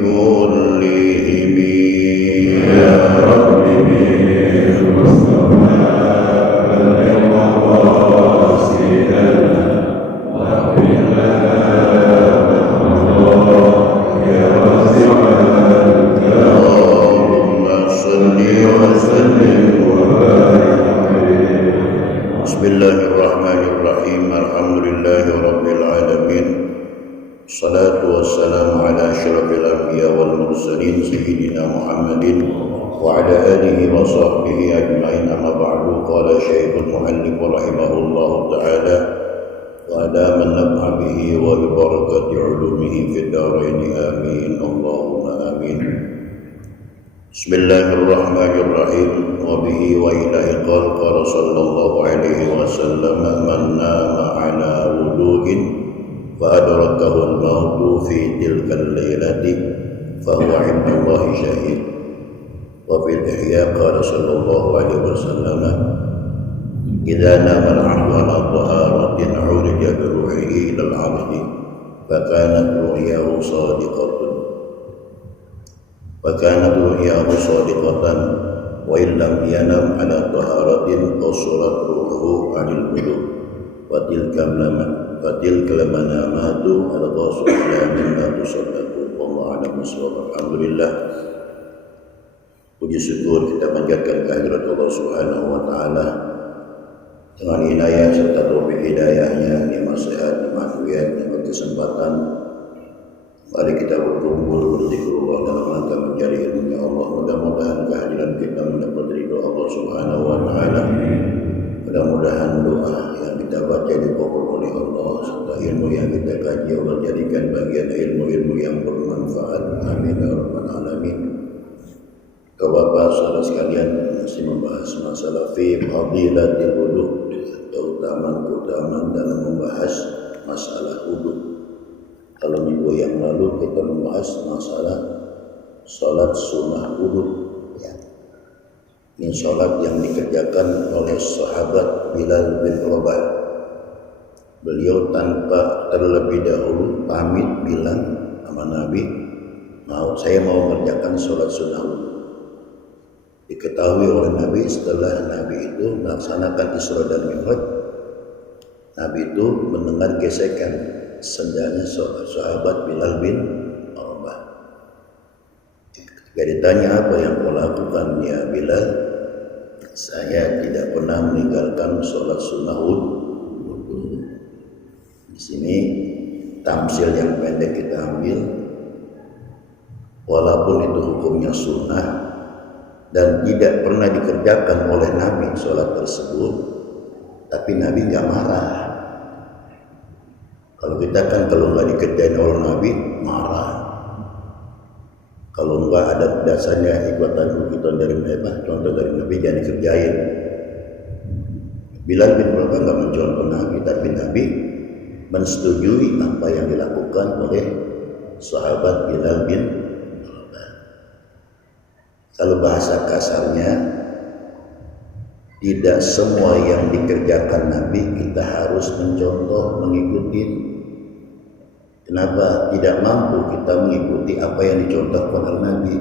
كلهم يا رب بالمصطفى بلغ مقاصدنا واغفر لنا يا واسع اللهم صل وسلم وبارك عليه. بسم الله الرحمن الرحيم. الحمد لله رب العالمين. الصلاة والسلام على أشرف الأنبياء والمرسلين سيدنا محمد وعلى آله وصحبه أجمعين. أما بعد. قال شيخ المؤلف رحمه الله تعالى وعلى من نفع به وببركة علومه في الدارين آمين اللهم آمين. بسم الله الرحمن الرحيم. وبه وإليه قال قال صلى الله عليه وسلم من نام على وضوء فأدركه الموت في تلك الليلة فهو عند الله شهيد. وفي الإحياء قال صلى الله عليه وسلم إذا نام العبد على طهارة عرج بروحه إلى العبد فكانت رؤياه صادقة وإن لم ينم على طهارة قصرت روحه عن القلوب وتلك المنامات الغاص على من لا تصدق. والله أعلم بالصواب. Alhamdulillah, puji syukur kita panjatkan kehadirat Allah Subhanahu wa taala dengan inayah serta taufik hidayahnya, nikmat sehat, nikmat afiat, nikmat kesempatan. Mari kita berkumpul berzikrullah dalam rangka mencari ilmunya Allah. Mudah-mudahan kehadiran kita mendapat ridho Allah Subhanahu wa taala. Mudah-mudahan doa yang kita baca dikabul oleh Allah serta ilmu yang kita kaji Allah jadikan bagian ilmu-ilmu yang bermanfaat. Amin ya rabbal alamin. Bapak saudara sekalian, masih membahas masalah fi fadilatil wudu, keutamaan dalam membahas masalah wudu. Kalau minggu yang lalu kita membahas masalah salat sunnah wudu, ya. Ini salat yang dikerjakan oleh sahabat Bilal bin Rabah. Beliau tanpa terlebih dahulu pamit bilang sama Nabi, saya mau mengerjakan salat sunnah wudu. Diketahui oleh Nabi setelah Nabi itu melaksanakan Isra dan Mi'raj, Nabi itu mendengar gesekan sendalnya sahabat Bilal bin Rabah. Ketika ditanya apa yang kau lakukan ya Bilal, saya tidak pernah meninggalkan sholat sunnah wudu. Di sini tamsil yang pendek kita ambil, walaupun itu hukumnya sunnah dan tidak pernah dikerjakan oleh Nabi sholat tersebut, tapi Nabi nggak marah. Kalau kita kan kalau nggak dikerjain oleh Nabi marah. Kalau nggak ada dasarnya ikutan dari contoh dari Nabi jangan dikerjain. Bilal bin Rabah nggak mencontoh Nabi, tapi Nabi mensetujui apa yang dilakukan oleh sahabat Bilal bin Rabah. Kalau bahasa kasarnya, tidak semua yang dikerjakan Nabi kita harus mencontoh, mengikuti. Kenapa tidak mampu kita mengikuti apa yang dicontohkan oleh Nabi?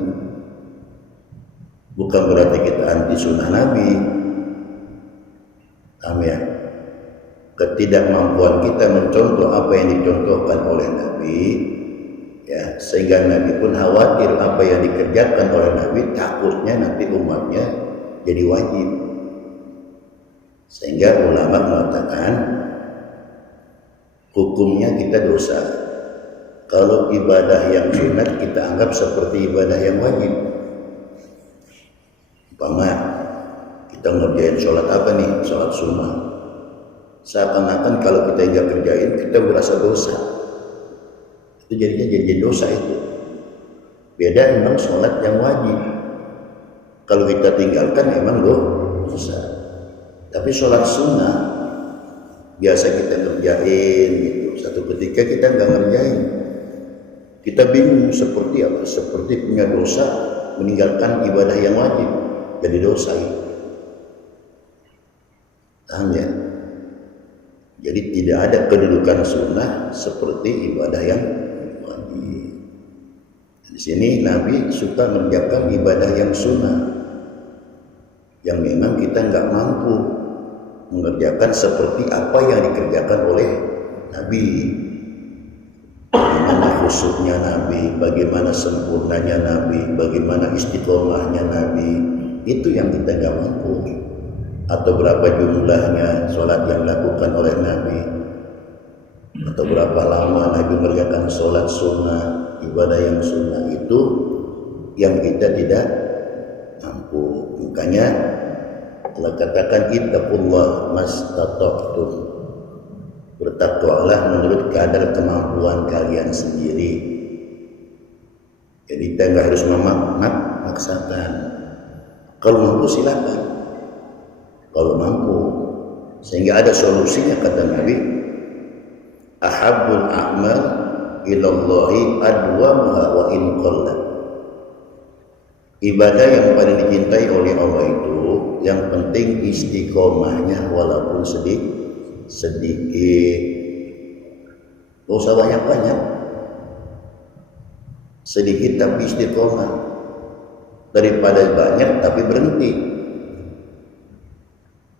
Bukan berarti kita anti sunnah Nabi. Amin. Ketidakmampuan kita mencontoh apa yang dicontohkan oleh Nabi, ya, sehingga Nabi pun khawatir apa yang dikerjakan oleh Nabi, takutnya nanti umatnya jadi wajib. Sehingga ulama mengatakan hukumnya kita dosa. Kalau ibadah yang sunat kita anggap seperti ibadah yang wajib. Umpama kita ngerjain sholat apa nih? Sholat sunnah. Seakan-akan kalau kita nggak kerjain kita berasa dosa. Itu jadinya jadi dosa itu. Beda memang sholat yang wajib. Kalau kita tinggalkan memang dosa. Tapi sholat sunnah biasa kita kerjain gitu. Satu ketika kita nggak ngerjain, kita bingung seperti apa? Seperti punya dosa meninggalkan ibadah yang wajib, jadi dosa itu. Paham ya? Jadi tidak ada kedudukan sunnah seperti ibadah yang wajib. Di Di sini Nabi suka mengerjakan ibadah yang sunnah, yang memang kita nggak mampu mengerjakan seperti apa yang dikerjakan oleh Nabi. Bagaimana khusyuknya Nabi, bagaimana sempurnanya Nabi, bagaimana istiqomahnya Nabi, itu yang kita nggak mampu. Atau berapa jumlahnya sholat yang dilakukan oleh Nabi, atau berapa lama Nabi mengerjakan sholat sunnah, ibadah yang sunnah, itu yang kita tidak mampu. Makanya Allah katakan ittaqullah mastata'tum, bertakwalah menurut kadar kemampuan kalian sendiri. Jadi kita nggak harus memaksakan. Kalau mampu silakan, kalau mampu. Sehingga ada solusinya, kata Nabi, ahabbul a'mal ilallahi adwamuha wa in qalla. Ibadah yang paling dicintai oleh Allah itu yang penting istiqomahnya walaupun sedikit. Gak usah banyak-banyak, sedikit tapi istiqomah, daripada banyak tapi berhenti.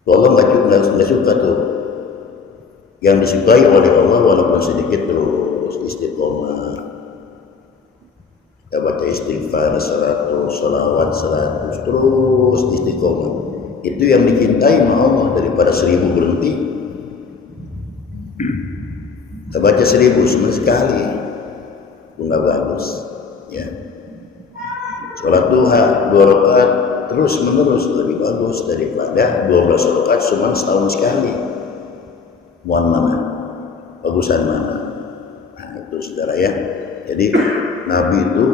Allah nggak suka tuh. Yang disukai oleh Allah walaupun sedikit terus istiqomah. Kita baca istighfar 100, salawat 100, terus istiqomah. Itu yang dicintai sama Allah daripada 1000 berhenti. Kita baca 1000 sekali, itu nggak bagus. Ya. Sholat duha 2 rakaat terus menerus lebih bagus daripada 12 rakaat cuma setahun sekali. Mohon mana? Bagusan mana? Nah itu saudara ya. Jadi Nabi itu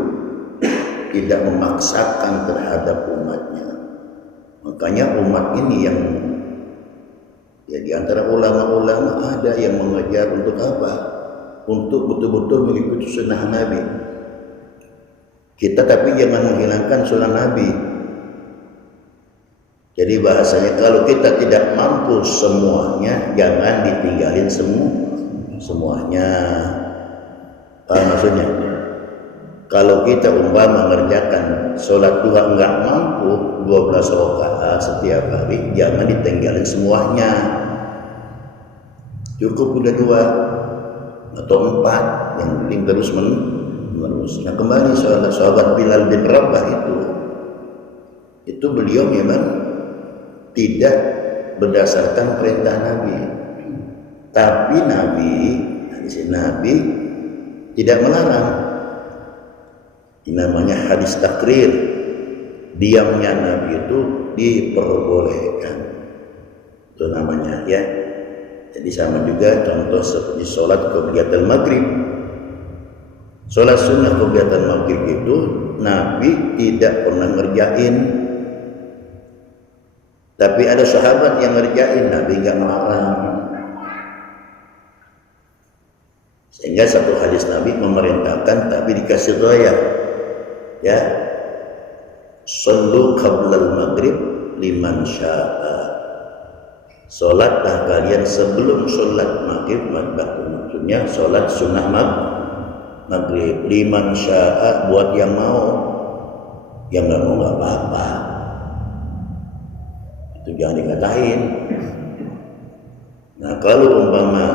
tidak memaksakan terhadap umatnya. Makanya umat ini yang ya di antara ulama-ulama ada yang mengejar untuk apa? Untuk betul-betul mengikuti sunnah Nabi. Kita tapi jangan menghilangkan sunnah Nabi. Jadi bahasanya kalau kita tidak mampu semuanya, jangan ditinggalin semuanya. Maksudnya, kalau kita umpama mengerjakan sholat duha enggak mampu 12 rakaat setiap hari, jangan ditinggalin semuanya. Cukup udah 2 atau 4, yang penting terus menerus. Nah kembali sahabat Bilal bin Rabah itu beliau memang tidak berdasarkan perintah Nabi, tapi Nabi tidak melarang. Ini namanya hadis takrir, diamnya Nabi itu diperbolehkan, itu namanya ya. Jadi sama juga contoh seperti sholat kegiatan maghrib, sholat sunnah kegiatan maghrib itu Nabi tidak pernah ngerjain. Tapi ada sahabat yang ngerjain, Nabi nggak melarang. Sehingga satu hadis Nabi memerintahkan, tapi dikasih doya, ya, sallu qablal maghrib liman sya'a. Sholatlah kalian sebelum sholat maghrib, maksudnya sholat sunnah maghrib, liman sya'a, buat yang mau. Yang nggak mau nggak apa-apa. Itu jangan dikatain. Nah kalau umpama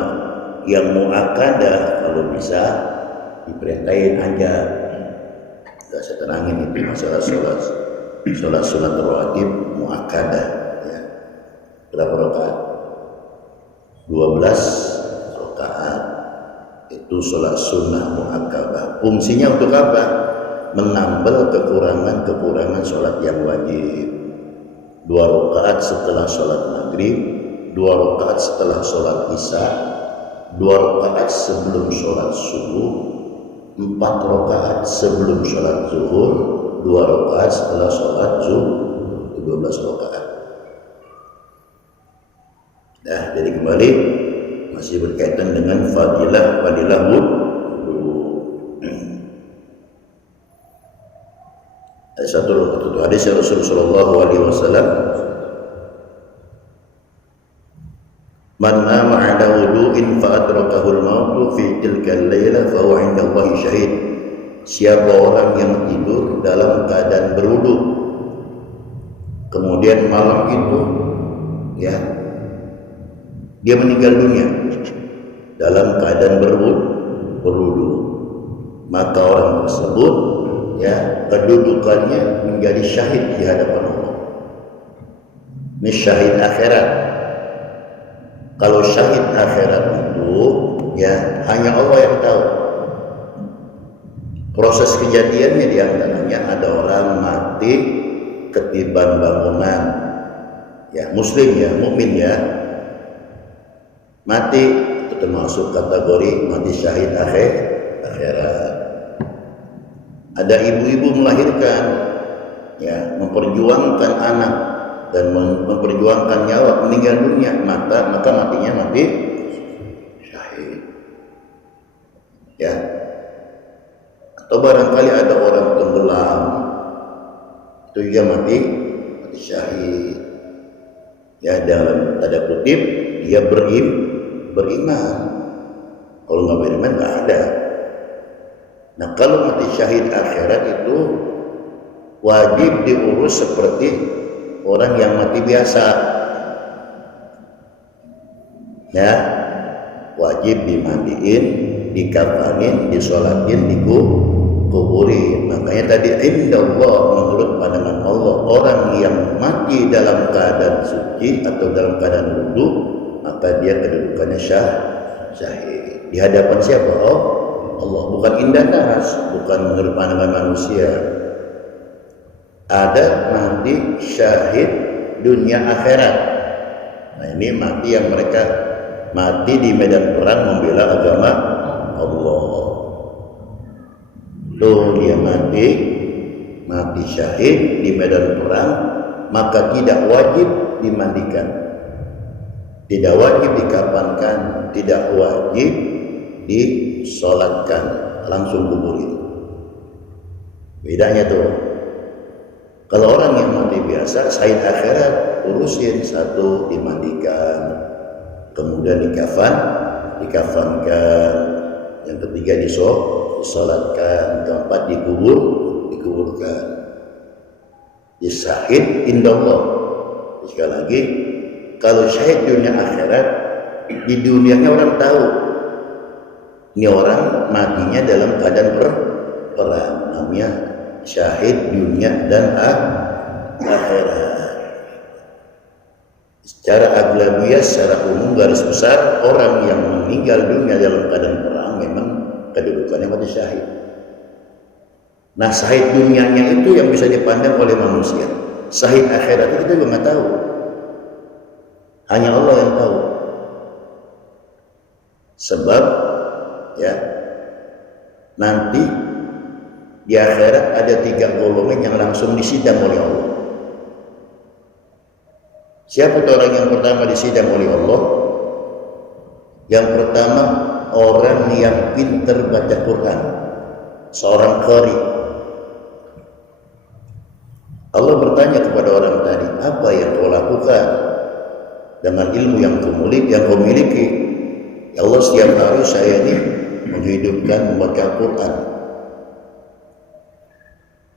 yang muakkadah, kalau bisa diperintahin aja. Sudah saya terangin itu masalah sholat sunat rawatib muakkadah ya. Berapa rakaat? 12 rakaat. Itu sholat sunnah muakkadah. Fungsinya untuk apa? Menambal kekurangan sholat yang wajib. 2 rakaat setelah sholat maghrib, 2 rakaat setelah sholat isya, 2 rakaat sebelum sholat subuh, 4 rakaat sebelum sholat zuhur, 2 rakaat setelah sholat zuhur, 12 rakaat. Nah, jadi kembali masih berkaitan dengan fadilah wudhu. Ada satu hadis Rasulullah sallallahu alaihi wasallam, man nama ala wudu'in fa adrakahu al-maut fi tilka al-laila fa huwa 'inda Allahi syahid. siapa orang yang tidur dalam keadaan berwudu, kemudian malam itu ya dia meninggal dunia dalam keadaan berwudu, maka orang tersebut ya kedudukannya menjadi syahid di hadapan Allah. Ini syahid akhirat. Kalau syahid akhirat itu ya hanya Allah yang tahu. Proses kejadiannya diantaranya ada orang mati ketiban bangunan, ya muslim ya, mukmin ya, mati itu termasuk kategori mati syahid akhirat. Ada ibu-ibu melahirkan, ya memperjuangkan anak dan memperjuangkan nyawa, meninggal dunia, maka matinya mati syahid. Ya. Atau barangkali ada orang tenggelam, itu juga mati syahid. Ya, dalam tanda kutip dia beriman. Kalau nggak beriman nggak ada. Nah, kalau mati syahid akhirat itu wajib diurus seperti orang yang mati biasa. Ya, wajib dimandiin, dikafanin, disolatin, dikuburin. Makanya tadi indallah, menurut pandangan Allah, orang yang mati dalam keadaan suci atau dalam keadaan wudu, maka dia kedudukannya syahid. Di hadapan siapa? Allah, bukan indah nas, bukan menurut pandangan manusia. Ada mati syahid dunia akhirat. Nah, ini mati yang mereka mati di medan perang membela agama Allah. Tuh dia mati syahid di medan perang, maka tidak wajib dimandikan, tidak wajib dikafankan, tidak wajib disolatkan, langsung kuburin. Bedanya tuh. Kalau orang yang mati biasa, syahid akhirat, urusin satu dimandikan, kemudian dikafankan, yang ketiga disolatkan, keempat dikuburkan. Syahid indallah. Sekali lagi, kalau syahid dunia akhirat, di dunianya orang tahu ini orang matinya dalam keadaan perang, namanya syahid dunia dan akhirat. Secara aglabiyah, secara umum garis besar, orang yang meninggal dunia dalam keadaan perang memang kedudukannya mati syahid. Nah, syahid dunianya itu yang bisa dipandang oleh manusia. Syahid akhirat itu kita nggak tahu. Hanya Allah yang tahu. Sebab ya nanti di akhirat ada 3 golongan yang langsung disidang oleh Allah. Siapa orang yang pertama disidang oleh Allah? Yang pertama orang yang pintar baca Quran, seorang qari. Allah bertanya kepada orang tadi, apa yang kau lakukan dengan ilmu yang kau miliki? Ya Allah, setiap hari saya ini menghidupkan membaca Quran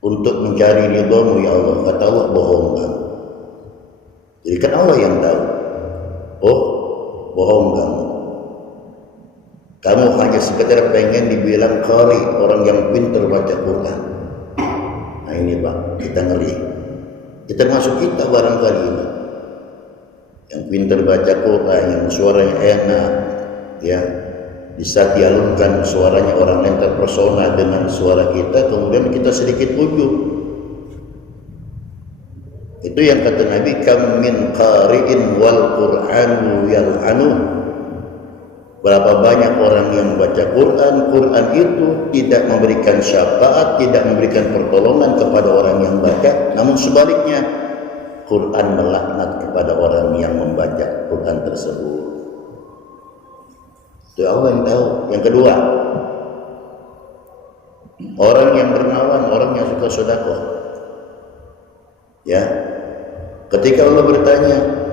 untuk mencari ridha-Mu ya Allah. Kata Allah, bohong kamu. Jadi kan Allah yang tahu. Oh, bohong kamu. Kamu hanya sekedar pengen dibilang qari, orang yang pintar baca Quran. Nah ini Pak, kita ngeri. Kita masuk kita barangkali ini. Yang pintar baca Quran, yang suaranya enak, ya, bisa dialunkan suaranya orang yang terpersona dengan suara kita, kemudian kita sedikit ujub. Itu yang kata Nabi, kam min qari'in wal Qur'anu yal'anu. Berapa banyak orang yang membaca Quran, Quran itu tidak memberikan syafaat, tidak memberikan pertolongan kepada orang yang baca, namun sebaliknya Quran melaknat kepada orang yang membaca Quran tersebut. Itu Allah yang tahu. Yang kedua, orang yang dermawan, orang yang suka sedekah. Ya, ketika Allah bertanya,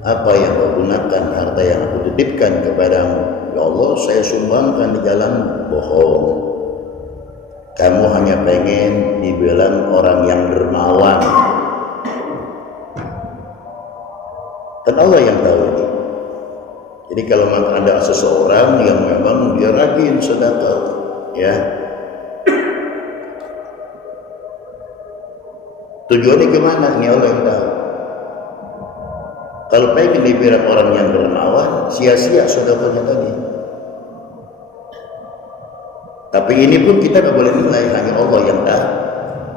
apa yang kau gunakan harta yang aku titipkan kepadamu? Ya Allah, saya sumbangkan di jalan, bohong. Kamu hanya pengen dibilang orang yang dermawan. Kan Allah yang tahu ini. Jadi kalau ada seseorang yang memang dia rajin sedekah, ya, tujuannya kemana? Ini Allah yang tahu. Kalau pengen dibilang orang yang dermawan, sia-sia sedekahnya tadi. Tapi ini pun kita nggak boleh nilai, hanya Allah yang tahu.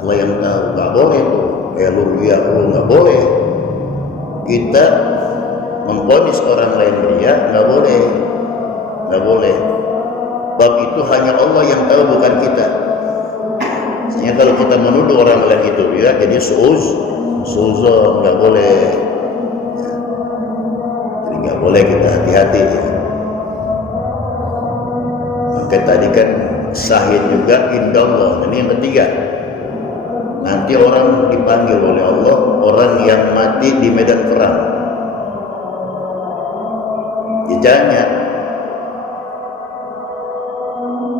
Allah yang tahu, nggak boleh tuh. Ya lu nggak boleh. Kita memvonis orang lain ria, nggak boleh. Bab itu hanya Allah yang tahu, bukan kita. Sehingga kalau kita menuduh orang lain itu ria, jadi suzon, nggak boleh. Jadi nggak boleh, kita hati-hati. Maka tadi kan syahid juga indallah. Ini yang ketiga. Nanti orang dipanggil oleh Allah, orang yang mati di medan perang. Ditanya,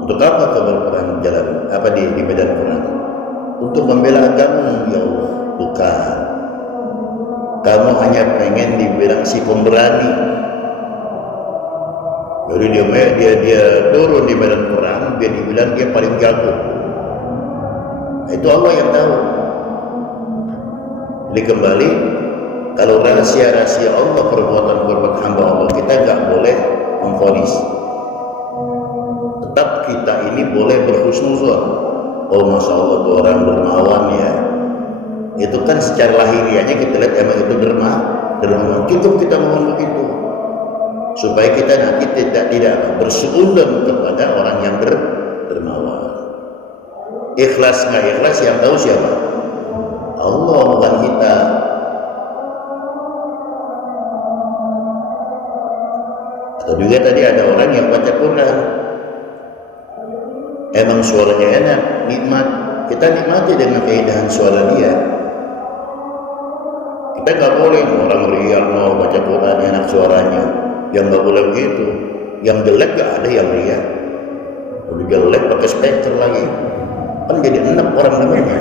untuk apa kau berperang jalan? Apa di medan perang? Untuk membela agama, ya Allah. Bukan. Kamu hanya pengen dibilang si pemberani. Jadi dia turun di medan perang, dia dibilang dia paling jago. Itu Allah yang tahu. Jadi kembali, kalau rahasia-rahasia Allah, perbuatan hamba Allah, kita nggak boleh memvonis. Tetap kita ini boleh berhusnuzon. Oh, masya Allah tuh orang dermawan ya. Itu kan secara lahiriahnya kita lihat emang itu dermawan. Cukup kita ngomong begitu, supaya kita nanti tidak berseudon kepada orang yang dermawan. Ikhlas nggak ikhlas yang tahu siapa? Allah, bukan kita. Atau juga tadi ada orang yang baca Quran, emang suaranya enak, nikmat, kita nikmati dengan keindahan suara dia. Kita nggak boleh orang riak mau baca Quran enak suaranya, yang nggak boleh begitu. Yang jelek nggak ada yang riak, udah jelek pakai speaker lagi, kan jadi enak orang dengarnya.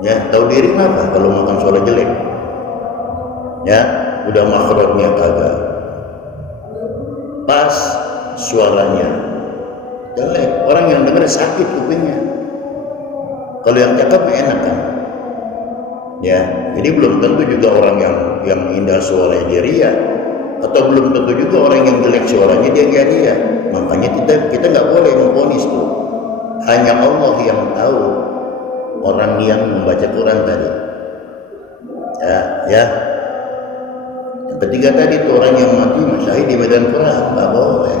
Ya, tahu diri apa kalau makan suara jelek? Ya, udah makhrajnya kagak pas, suaranya jelek, orang yang dengar sakit kupingnya. Kalau yang cakep enak kan? Ya, jadi belum tentu juga orang yang indah suaranya dia riak, atau belum tentu juga orang yang jelek suaranya dia riak. Makanya kita nggak boleh memvonis tuh. Hanya Allah yang tahu orang yang membaca Quran tadi. Ya. Yang ketiga tadi itu orang yang mati syahid di medan perang, nggak boleh.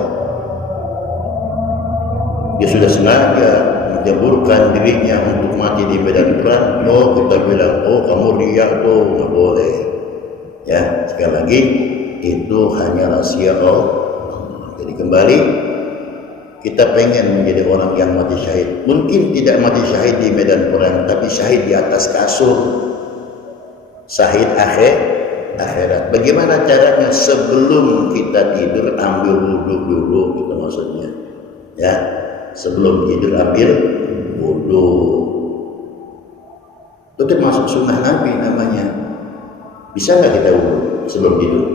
Dia sudah sengaja menjeburkan dirinya untuk mati di medan perang. Oh, kita bilang, oh kamu riak tuh, nggak boleh. Ya, sekali lagi itu hanya rahasia Allah. Jadi kembali, kita pengen menjadi orang yang mati syahid. Mungkin tidak mati syahid di medan perang, tapi syahid di atas kasur. Syahid akhirat. Bagaimana caranya? Sebelum kita tidur ambil wudhu dulu, itu maksudnya. Ya, sebelum tidur ambil wudhu. Itu termasuk sunnah Nabi namanya. Bisa nggak kita wudhu sebelum tidur?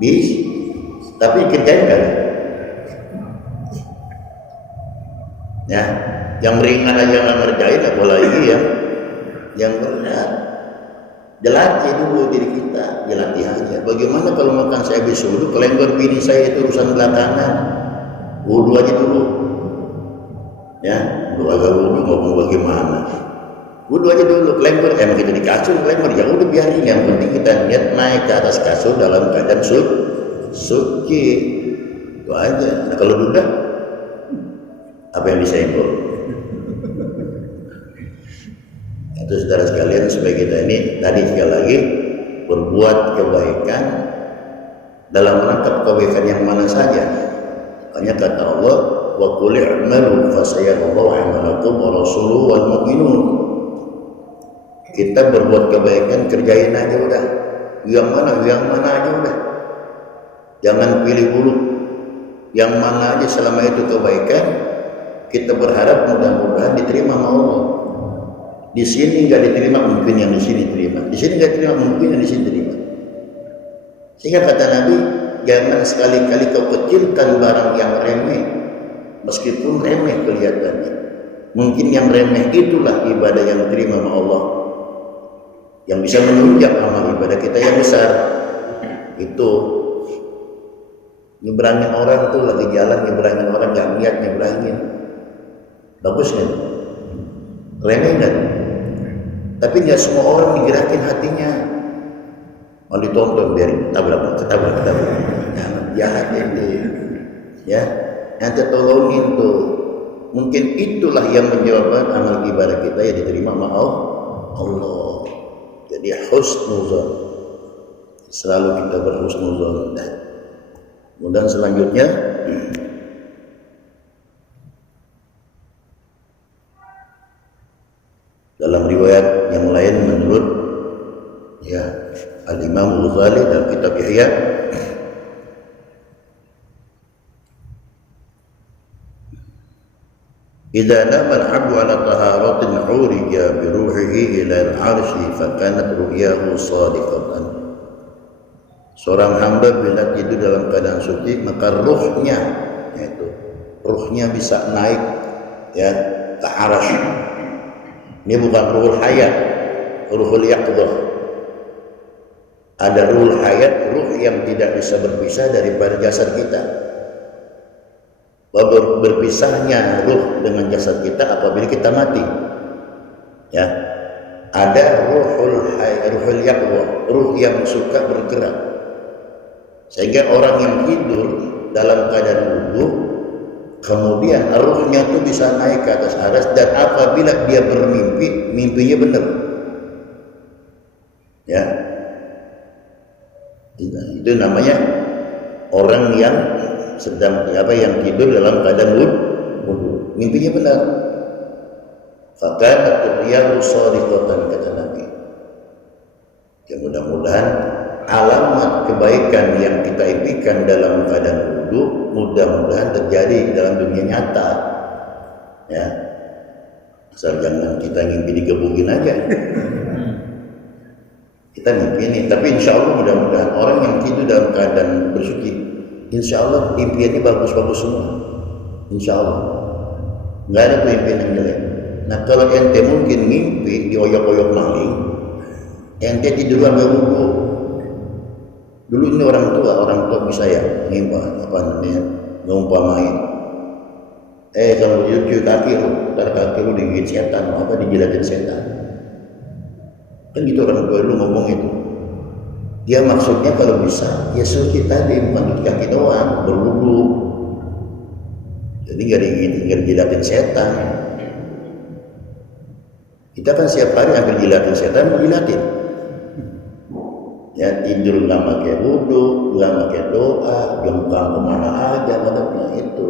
Bisa. Tapi kerjain kan? Ya, yang ringan aja nggak ngerjain, apalagi yang berat. Dilatih dulu diri kita, dilatih aja. Bagaimana kalau makan saya habis wudhu, kelenggar bini saya itu urusan belakangan. Wudhu aja dulu. Ya, agak wudhu ngomong bagaimana? Wudhu aja dulu, kelenggar. Emang kita di kasur kelenggar, ya udah biarin. Yang penting kita niat naik ke atas kasur dalam keadaan suci. Itu aja. Nah, kalau duda, apa yang bisa impor? Itu saudara sekalian, supaya kita ini tadi sekali lagi berbuat kebaikan dalam rangka kebaikan yang mana saja. Makanya kata Allah, wa qul i'malu fasayarallahu 'amalakum wa rasuluhu wal mu'minun. Kita berbuat kebaikan, kerjain aja udah. Yang mana aja udah. Jangan pilih dulu. Yang mana aja selama itu kebaikan, Kita berharap mudah-mudahan diterima sama Allah. Di sini nggak diterima, mungkin yang di sini terima. Di sini nggak terima, mungkin yang di sini terima. Sehingga kata Nabi, jangan sekali-kali kau kecilkan barang yang remeh, meskipun remeh kelihatannya. Mungkin yang remeh itulah ibadah yang diterima sama Allah, yang bisa menunjang amal ibadah kita yang besar. Itu nyebrangin orang tuh, lagi jalan nyebrangin orang, nggak niat nyebrangin, bagus kan? Remeh kan? Tapi nggak semua orang digerakin hatinya. Mau ditonton biarin ketabrak. Jangan itu, ya. Yang tolongin tuh. Mungkin itulah yang menyebabkan amal ibadah kita ya diterima sama Allah. Jadi husnuzon, selalu kita berhusnuzon. Kemudian selanjutnya dalam riwayat yang lain menurut ya Al-Imam Ghazali dalam kitab Ihya, idza nama al-'abdu 'ala taharatin 'urija bi ruhihi ila al-'arsy fa kanat ru'yahu shadiqatan. Seorang hamba bila tidur dalam keadaan suci, maka ruhnya, yaitu ruhnya bisa naik ya ke arsy. Ini bukan ruhul hayat, ruhul yaqdah. Ada ruhul hayat, ruh yang tidak bisa berpisah daripada jasad kita. Bahwa berpisahnya ruh dengan jasad kita apabila kita mati. Ya. Ada ruhul hayat, ruhul yaqdah, ruh yang suka bergerak. Sehingga orang yang tidur dalam keadaan wudu, kemudian ruhnya itu bisa naik ke atas aras, dan apabila dia bermimpi, mimpinya benar. Ya, itu namanya orang yang sedang yang tidur dalam keadaan wudu, mimpinya benar. Fakanat ru'yahu shadiqatan, kata Nabi. Ya, mudah-mudahan alamat kebaikan yang kita impikan dalam keadaan wudu mudah-mudahan terjadi dalam dunia nyata. Ya, asal jangan kita ngimpi digebukin aja. Kita mimpi ini, tapi insya Allah mudah-mudahan orang yang tidur dalam keadaan bersuci, insya Allah impiannya bagus-bagus semua. Insya Allah nggak ada tuh impian yang jelek. Nah, kalau ente mungkin ngimpi dioyok-oyok maling, ente tidur sampai wudu. Dulu ini orang tua bisa ya ngumpamain. Kalau cuci kaki lu, ntar kaki lu digigit setan, dijilatin setan. Kan gitu orang tua dulu ngomong itu. Dia maksudnya kalau bisa, ya suci tadi, bukan cuci kaki doang, berwudu. Jadi nggak dijilatin setan. Kita kan setiap hari hampir jilatin setan, jilatin. Ya, tidur nggak pakai wudu, nggak pakai doa, jongkang kemana aja, madhabnya itu.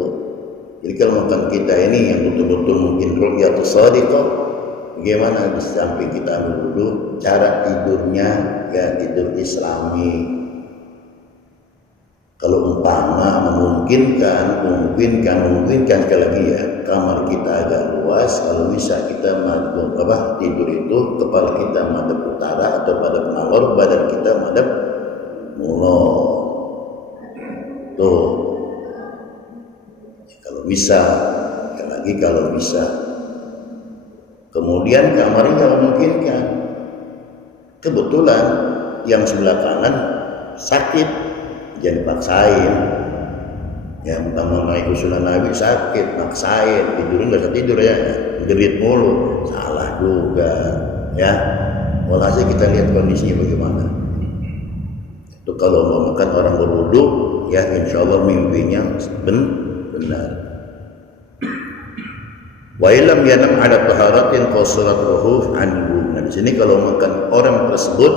Jadi kalau makan kita ini yang betul-betul mungkin ru'yatus shadiqah, bagaimana di samping kita ambil wudu, cara tidurnya ya tidur islami. Kalau umpama memungkinkan sekali lagi ya, kamar kita agak luas, kalau bisa kita tidur itu kepala kita madhab utara atau pada penawar, badan kita madhab mulon. Tuh. Ya, kalau bisa, sekali lagi kalau bisa. Kemudian kamarnya kalau memungkinkan. Kebetulan yang sebelah kanan sakit, jangan dipaksain. Ya, umpama naik usulan Nabi sakit, maksain, tidur nggak usah tidur ya, gerit mulu, salah juga, ya. Walhasil kita lihat kondisinya bagaimana. Itu kalau mau makan orang berwudu, ya insya Allah mimpinya benar. Wa ilam yanam ada taharatin qasurat ruh anhu. Nah, di sini kalau makan orang tersebut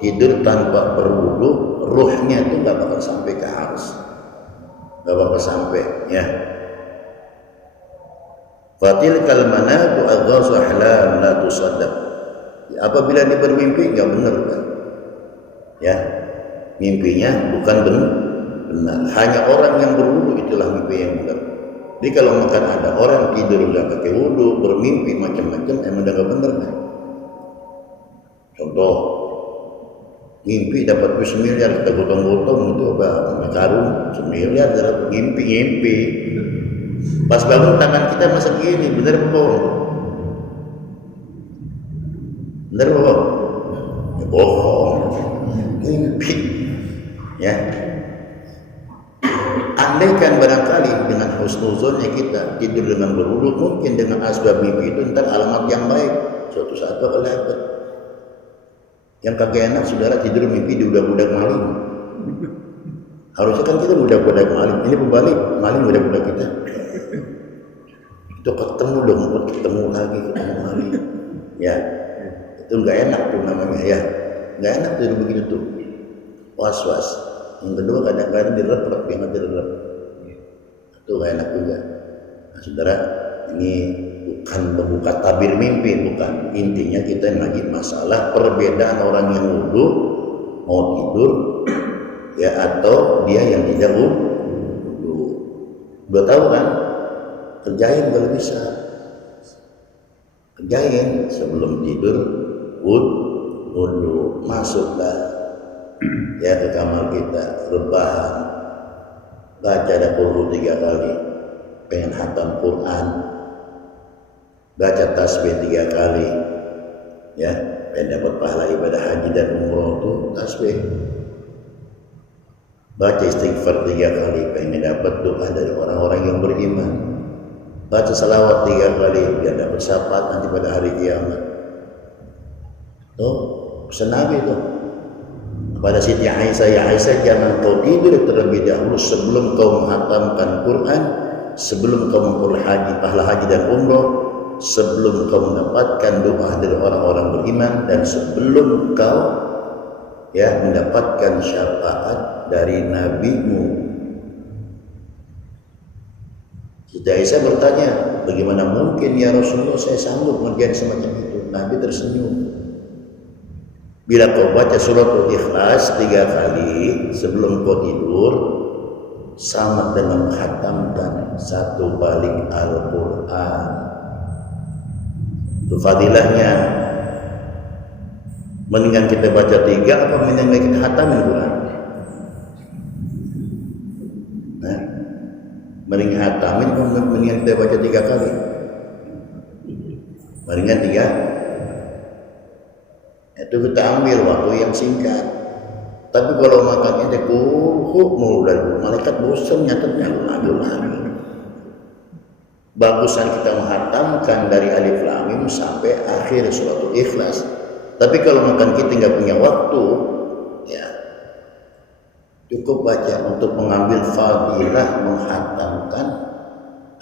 tidur tanpa berwudu, ruhnya itu nggak bakal sampai ke arsy. Gak bakal sampai, ya. Fatil kalmanatu aghasu ahlam la tusaddaq. Apabila dia bermimpi nggak benar kan? Ya, mimpinya bukan benar. Hanya orang yang berwudu itulah mimpi yang benar. Jadi kalau makan ada orang tidur nggak pakai wudhu, bermimpi macam-macam, emang udah nggak bener kan? Contoh, mimpi dapat 1 miliar, kita gotong-gotong itu apa? Karung 1 miliar, ngimpi. Pas bangun tangan kita masa gini, bener bohong? Bener bohong? Ya bohong, mimpi. Ya. Andaikan barangkali dengan husnuzonnya kita tidur dengan berwudu, mungkin dengan asbab mimpi itu ntar alamat yang baik, suatu saat bakal dapat. Yang kagak enak saudara tidur mimpi di budak-budak maling. Harusnya kan kita budak-budak maling, ini berbalik, maling budak-budak kita. Itu ketemu lagi. Ya, itu nggak enak tuh namanya ya, nggak enak tidur begitu tuh, was-was. Yang kedua kadang-kadang direp-rep, yang direp. Itu gak enak juga. Nah, saudara, ini bukan membuka tabir mimpi, bukan. Intinya kita lagi masalah perbedaan orang yang wudu mau tidur ya atau dia yang tidak wudu. Udah tahu kan? Kerjain kalau bisa. Kerjain sebelum tidur wudu, masuklah ya ke kamar kita, rebahan, baca Al-Qur'an 3 kali, pengen hatam Quran, baca tasbih 3 kali, ya, pengen dapat pahala ibadah haji dan umroh itu tasbih, baca istighfar 3 kali, pengen dapat doa dari orang-orang yang beriman, baca salawat 3 kali, biar dapat syafaat nanti pada hari kiamat. Tuh, pesan Nabi tuh pada Siti Aisyah, ya Aisyah, jangan kau tidur terlebih dahulu sebelum kau menghatamkan Quran, sebelum kau memperoleh pahala haji dan umroh, sebelum kau mendapatkan doa dari orang-orang beriman, dan sebelum kau ya mendapatkan syafaat dari nabimu. Siti Aisyah bertanya, bagaimana mungkin ya Rasulullah saya sanggup mengerjakan semacam itu? Nabi tersenyum. Bila kau baca suratul Ikhlas 3 kali sebelum kau tidur, sama dengan menghatamkan 1 balik Al-Quran. Itu fadilahnya. Mendingan kita baca 3 apa mendingan kita hatamin Quran? Nah, mendingan hatamin apa mendingan kita baca 3 kali? Mendingan 3. Itu kita ambil waktu yang singkat. Tapi kalau makan itu mulu dan malaikat bosan nyatetnya lagi. Bagusan kita menghatamkan dari Alif Lam Mim sampai akhir suratul Ikhlas. Tapi kalau makan kita nggak punya waktu, ya cukup baca untuk mengambil fadilah menghatamkan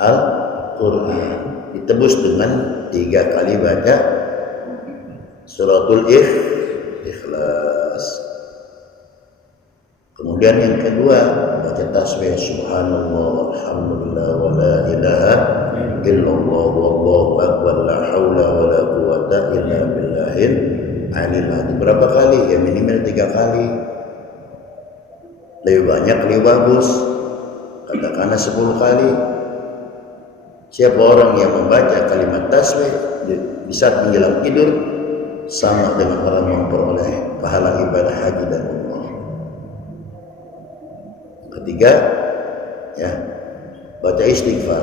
Al-Quran. Ditebus dengan 3 kali baca suratul Ikhlas. Kemudian yang kedua, baca tasbih subhanallah alhamdulillah wa la ilaha illallah wallahu akbar la haula wa la quwata illa billahil aliyil azim. Berapa kali? Ya minimal 3 kali. Lebih banyak lebih bagus. Katakanlah 10 kali. Siapa orang yang membaca kalimat tasbih di saat menjelang tidur sama dengan orang yang memperoleh pahala ibadah haji dan umrah. Ketiga, ya, baca istighfar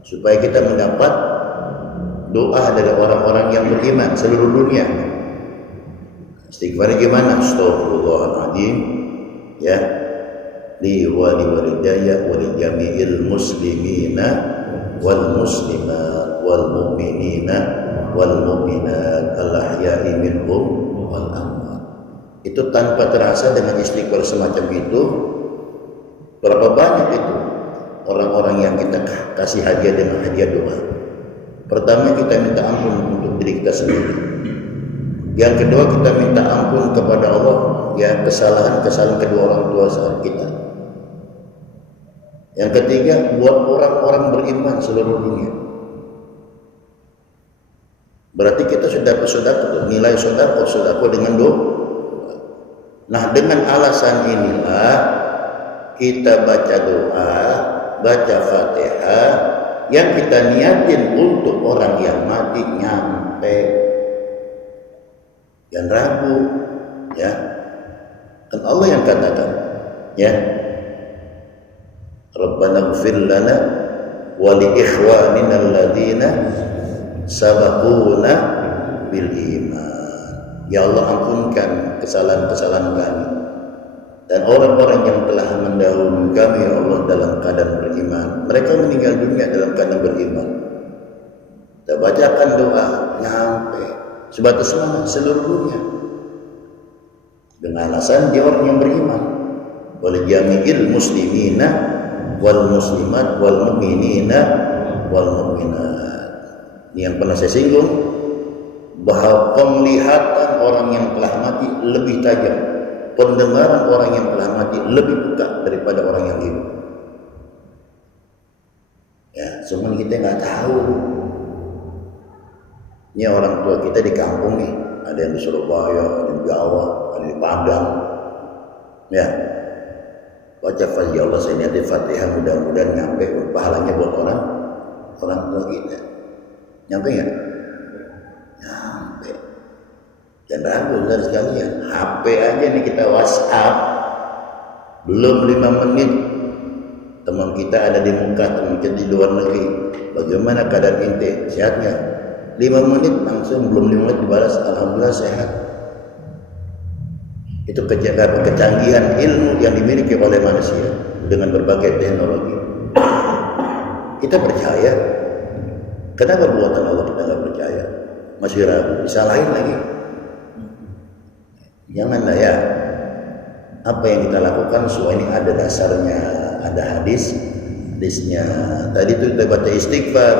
supaya kita mendapat doa dari orang-orang yang beriman seluruh dunia. Istighfarnya gimana? Astaghfirullahaladzim, ya, li walidayya wa li jami'il muslimina wal muslimat wal mu'minina wal mu'minat al-ahya'i minhum wal amwat. Itu tanpa terasa dengan istighfar semacam itu, berapa banyak itu orang-orang yang kita kasih hadiah dengan hadiah doa. Pertama, kita minta ampun untuk diri kita sendiri. Yang kedua, kita minta ampun kepada Allah ya kesalahan-kesalahan kedua orang tua saat kita. Yang ketiga, buat orang-orang beriman seluruh dunia. Berarti kita sudah bersedekah, nilai sedekah dengan doa. Nah, dengan alasan inilah kita baca doa baca Fatihah yang kita niatin untuk orang yang mati nyampe. Jangan ragu, ya. Kan Allah yang katakan, ya. Rabbana ighfir lana wa li ikhwanina alladziina sabaquna bil iman. Ya Allah, ampunkan kesalahan-kesalahan kami dan orang-orang yang telah mendahului kami, ya Allah, dalam keadaan beriman. Mereka meninggal dunia dalam keadaan beriman. Kita bacakan doa nyampe sebatas mana seluruh dunia dengan alasan dia orang yang beriman. Wal jami'il muslimina wal muslimat wal mu'minina wal mu'minat. Ini yang pernah saya singgung, bahwa penglihatan orang yang telah mati lebih tajam, pendengaran orang yang telah mati lebih peka daripada orang yang hidup. Ya, semua kita nggak tahu. Ini orang tua kita di kampung nih, ada yang di Surabaya, ada di Jawa, ada di Padang. Ya, baca Fatihah, Allah saya niatin Fatihah, mudah-mudahan nyampe pahalanya buat orang tua kita. Nyampe nggak? Nyampe. Jangan ragu, saudara sekalian. HP aja nih kita WhatsApp, belum 5 menit teman kita ada di muka, teman kita di luar negeri. Bagaimana keadaan ente? Sehatnya? 5 menit langsung, belum 5 menit dibalas, alhamdulillah sehat. Itu kecanggihan ilmu yang dimiliki oleh manusia dengan berbagai teknologi. Kita percaya. Kenapa buatan Allah kita nggak percaya? Masih ragu, disalahin lagi. Janganlah ya. Apa yang kita lakukan semua ini ada dasarnya, ada hadisnya. Tadi itu kita baca istighfar.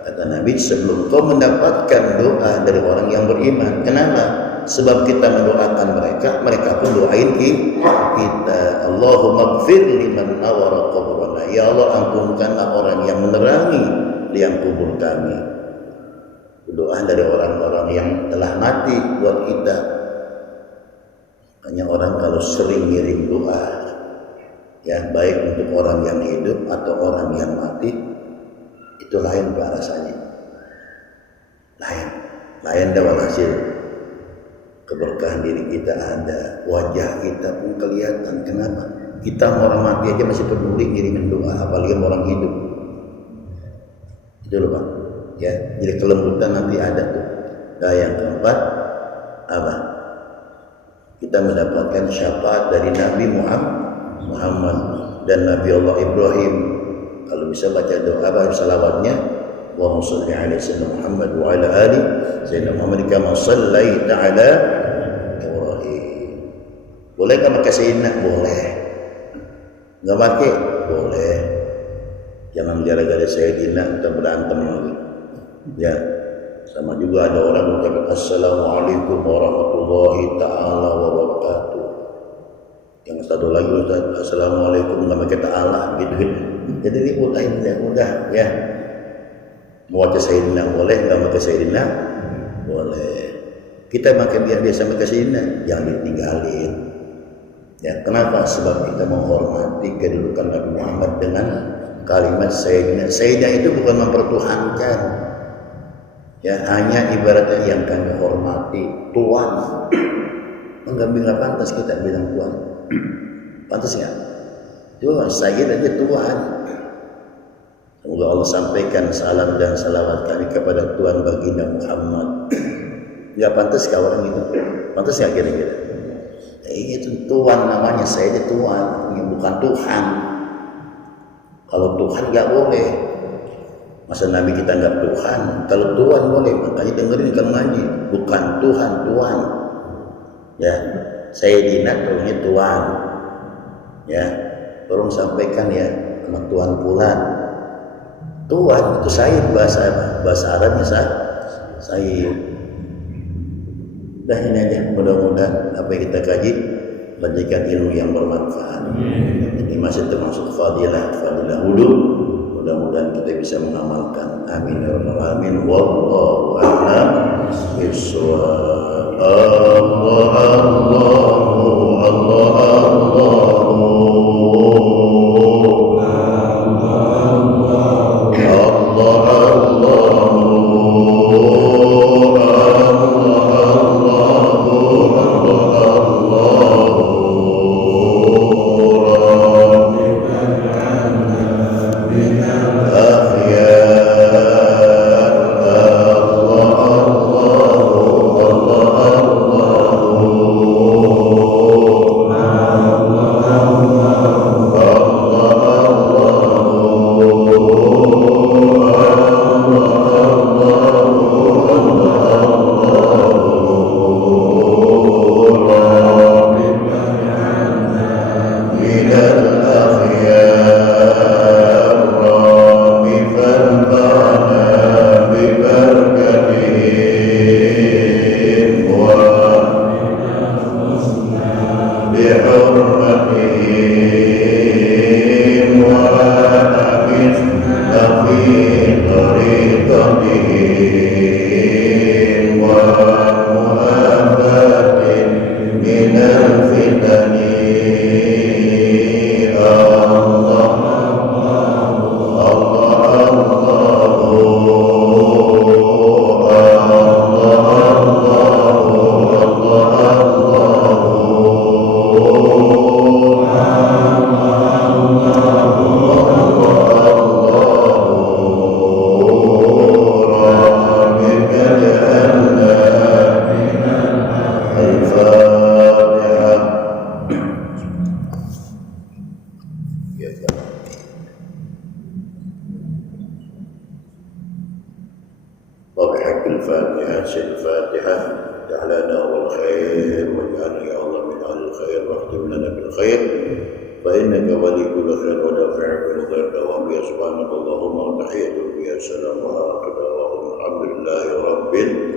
Kata Nabi, sebelum kau mendapatkan doa dari orang yang beriman. Kenapa? Sebab kita mendoakan mereka pun doain kita. Allahumma ighfir liman nawwara qabrana. Ya Allah, ampunkanlah orang yang menerangi liang kubur kami. Doa dari orang-orang yang telah mati buat kita. Hanya orang kalau sering ngirim doa, ya baik untuk orang yang hidup atau orang yang mati, itu lain rasanya. Lain dalam hasil keberkahan diri kita ada, wajah kita pun kelihatan. Kenapa? Kita orang mati aja masih peduli ngirimin doa, apalagi orang hidup. Itu loh Pak. Ya, jadi kelembutan nanti ada tuh. Nah, yang keempat apa? Kita mendapatkan syafaat dari Nabi Muhammad dan Nabi Allah Ibrahim. Kalau bisa baca doa salawatnya, Allahumma shalli ala sayyidina Muhammad wa ala ali sayyidina Muhammad kama shallaita ala Ibrahim. Boleh kan pakai sayyidina? Boleh. Enggak pakai? Boleh. Jangan gara-gara sayyidina kita berantem lagi. Ya. Sama juga ada orang mengucapkan assalamualaikum warahmatullahi ta'ala wabarakatuh. Yang satu lagi Ustaz, assalamualaikum nggak pakai ta'ala gitu. Jadi ini mudah ya. Mau baca sayyidina boleh, nggak pakai sayyidina boleh. Kita pakai biasa pakai sayyidina, jangan ditinggalin. Ya, kenapa? Sebab kita menghormati kedudukan Nabi Muhammad dengan kalimat sayyidina. Sayyidina itu bukan mempertuhankan. Ya, hanya ibaratnya yang kami hormati, Tuhan. Enggak pantas kita bilang Tuhan. Pantas nggak? Tuhan, Sayyid aja Tuhan. Semoga Allah sampaikan salam dan salawat kami kepada Tuhan baginda Muhammad. Nggak pantas kah orang itu? Pantas nggak kira-kira? Itu Tuhan namanya, Sayyid Tuhan, bukan Tuhan. Kalau Tuhan nggak boleh. Masa Nabi kita nggak Tuhan? Kalau Tuhan boleh, makanya dengerin kan ngaji. Bukan Tuhan. Ya, Sayyidina turunnya Tuhan. Ya, tolong sampaikan ya sama Tuhan Fulan. Tuhan itu Sayyid bahasa Arabnya Sayyid. Dah ini aja, mudah-mudahan apa yang kita kaji menjadikan ilmu yang bermanfaat. Ini masih termasuk fadilah wudu. Mudah-mudahan kita bisa mengamalkan. Amin ya rabbal alamin. Wallahu a'lam bishawab. Allah وبحق الفاتحة سل الفاتحة جعلنا هو الخير واجعلنا يا الله من أهل الخير واختم لنا بالخير فإنك ولي كل خير ودافع كل خير دوام سبحانك اللهم وتحية فيها السلام وآخر دعواهم الحمد لله رب العالمين.